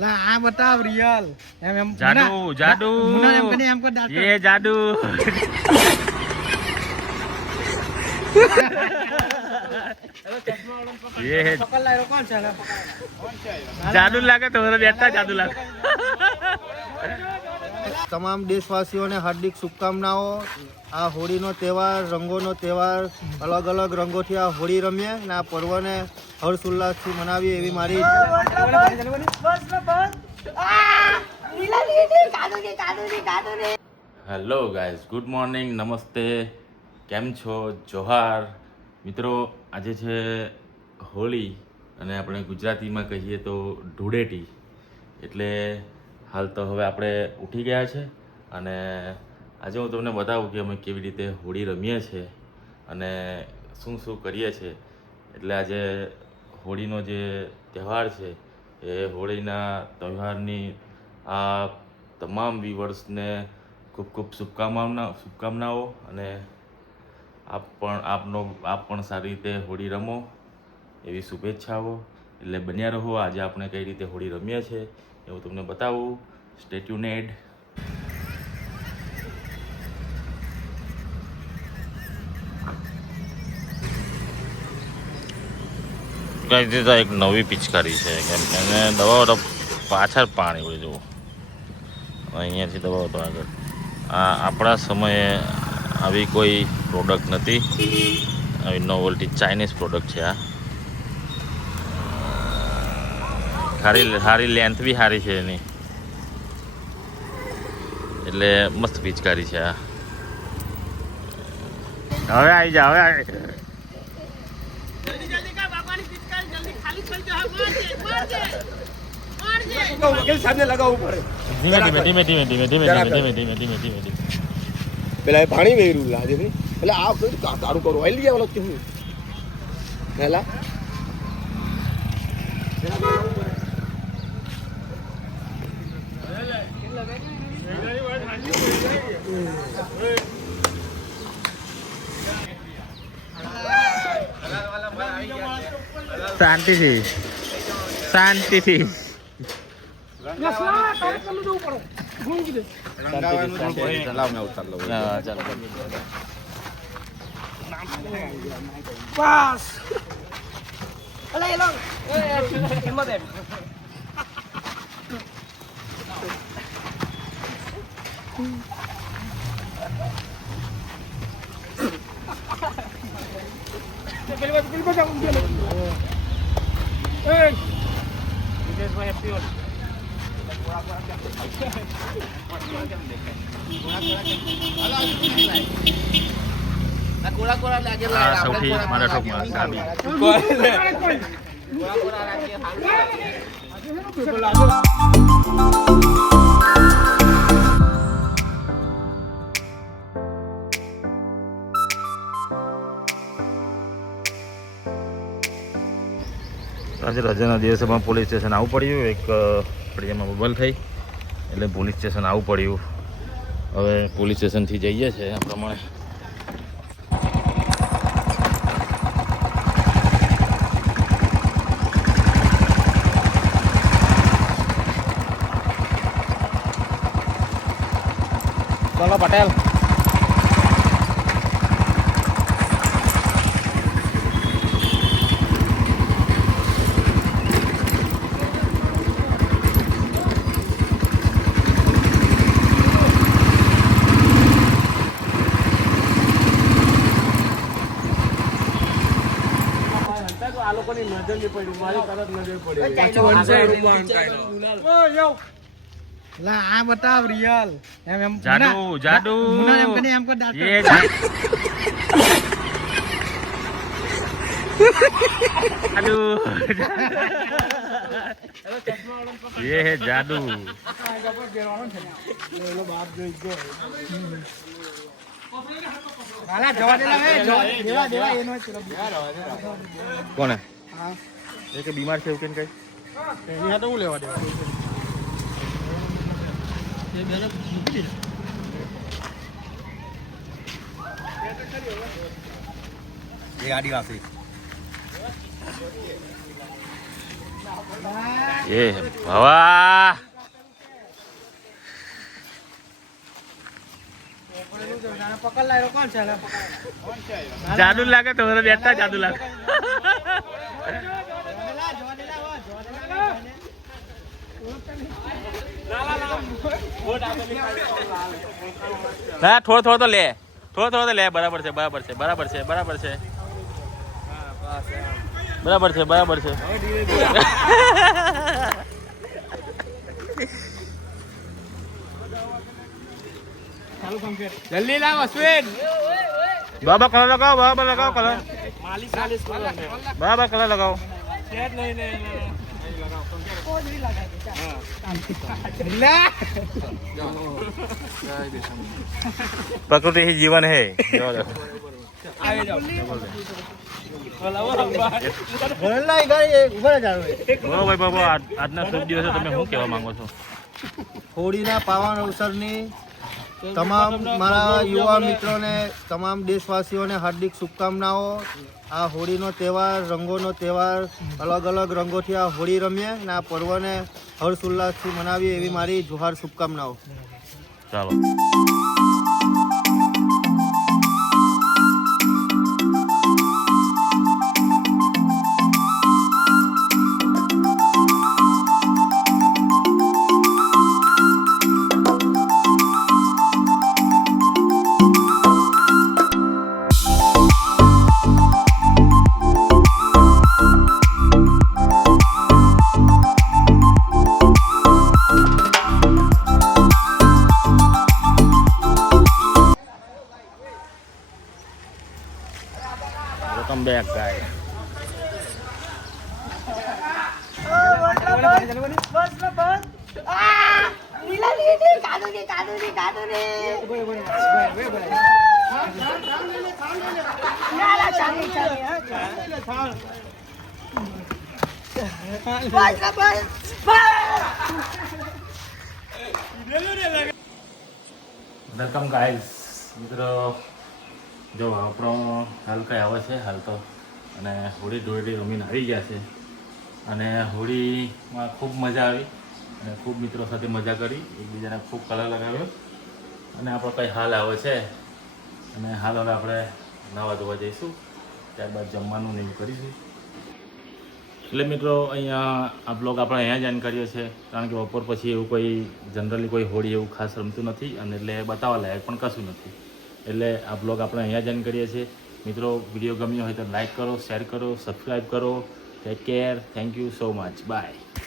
લા આ બતાવ રિયલ એમ જાદુ જાદુ મુના એમ કને એમ કો દાંત ये जादू ये है પકડ લાયો કોણ છે जादू लागे तो बेटा जादू लागे તમામ દેશવાસીઓને હાર્દિક શુભકામનાઓ। આ હોળીનો તહેવાર રંગોનો તહેવાર, અલગ અલગ રંગોથી આ હોળી રમીએ અને આ પર્વને હર્ષ ઉલ્લાસથી મનાવીએ એવી મારી હેલો ગાઈઝ, ગુડ મોર્નિંગ, નમસ્તે, કેમ છો, જોહાર મિત્રો। આજે છે હોળી અને આપણે ગુજરાતીમાં કહીએ તો ધૂળેટી। એટલે હાલ તો હવે આપણે ઉઠી ગયા છે અને આજે હું તમને બતાવું કે અમે કેવી રીતે હોળી રમીએ છીએ અને શું શું કરીએ છીએ। એટલે આજે હોળીનો જે તહેવાર છે એ હોળીના તહેવારની આ તમામ વ્યુઅર્સને ખૂબ ખૂબ શુભકામનાઓ અને આપ પણ સારી રીતે હોળી રમો એવી શુભેચ્છાઓ। એટલે બન્યા રહો, આજે આપણે કઈ રીતે હોળી રમીએ છીએ એવું તમને બતાવું। સ્ટે ટ્યુનેડ। કઈ તો એક નવી પિચકારી છે કેમ કે એને દબાવો તો પાછળ પાણી ઉડી જવું, અહીંયાથી દબાવો તો આગળ। આ આપણા સમયે આવી કોઈ પ્રોડક્ટ નથી, આવી નોવલ્ટી ચાઇનીઝ પ્રોડક્ટ છે આ। સારી લેન્થ બી સારી છે એની, એટલે મસ્ત પિચકારી છે આ। હવે આવી જા, હવે આવી પેલા પાણી વેર્યું લાગે એટલે આ તારું કરું આઈ લઈ આવો કેવું પેલા શાંતિથી શાંતિથી સૌથી મારા ટોપમાં સાબી આજે રજાના દિવસે પણ પોલીસ સ્ટેશન આવવું પડ્યું, એક ફળિયામાં બબલ થઈ એટલે પોલીસ સ્ટેશન આવવું પડ્યું। હવે પોલીસ સ્ટેશનથી જઈએ છીએ આ પ્રમાણે। ચલો પટેલ, આ લોકોની નજર નહીં પડી, મારી તરત નજર પડી। લા આ બતાવ રિયલ એમ જાદુ જાદુ મુના એમ કને એમ કો દાંત ये जादू ये है जादू। હાલા જવા દેલા હે દેવા એનો કોને એ કે બીમાર છે એવું કેમ કઈ અહીંયા તો હું લેવા દેવા એ બેને મૂકી દે એ આદિવાસી એ ભવા જાદુ લાગે તમારે બેઠા જાદુ લાગે ના થોડો તો લે થોડો તો લે બરાબર છે બરાબર છે બરાબર છે બરાબર છે બરાબર છે બરાબર છે જલ્દી લાવ અશ્વિન બાબા કલર લગાવો બરાબર લગાવો કલર માલિશ બરાબર કલર લગાવો પ્રકૃતિ ही जीवन है ભાઈ બાબુ આજના શુભ દિવસે તમે શું કહેવા માંગો છો? હોળીના પાવન અવસરની તમામ મારા યુવા મિત્રોને તમામ દેશવાસીઓને હાર્દિક શુભકામનાઓ. આ હોળીનો તહેવાર રંગોનો તહેવાર, અલગ અલગ રંગોથી આ હોળી રમીએ અને આ પર્વને હર્ષ ઉલ્લાસથી મનાવીએ એવી મારી જોહાર શુભકામનાઓ. ચાલો welcome back guys. Welcome guys. મિત્રો જો આપણો હાલ કંઈ આવે છે હાલ તો, અને હોળી ધૂળેટી રમીને આવી ગયા છે, અને હોળીમાં ખૂબ મજા આવી અને ખૂબ મિત્રો સાથે મજા કરી, એકબીજાને ખૂબ કલર લગાવ્યો, અને આપણો કંઈ હાલ આવે છે, અને હાલ હવે આપણે નાવા ધોવા જઈશું, ત્યારબાદ જમવાનું ને એવું કરીશું. એટલે મિત્રો અહીંયા આ બ્લોગ આપણે અહીંયા જ એન્ડ કર્યો છે, કારણ કે બપોર પછી એવું કોઈ જનરલી કોઈ હોળી એવું ખાસ રમતું નથી, અને એટલે બતાવવા લાયક પણ કશું નથી, એટલે આ બ્લોગ આપણે અહીંયા જ એન્ડ કરીએ છીએ. મિત્રો વિડીયો ગમ્યો હોય તો લાઈક કરો, શેર કરો, સબસ્ક્રાઈબ કરો. Take care. Thank you so much. By.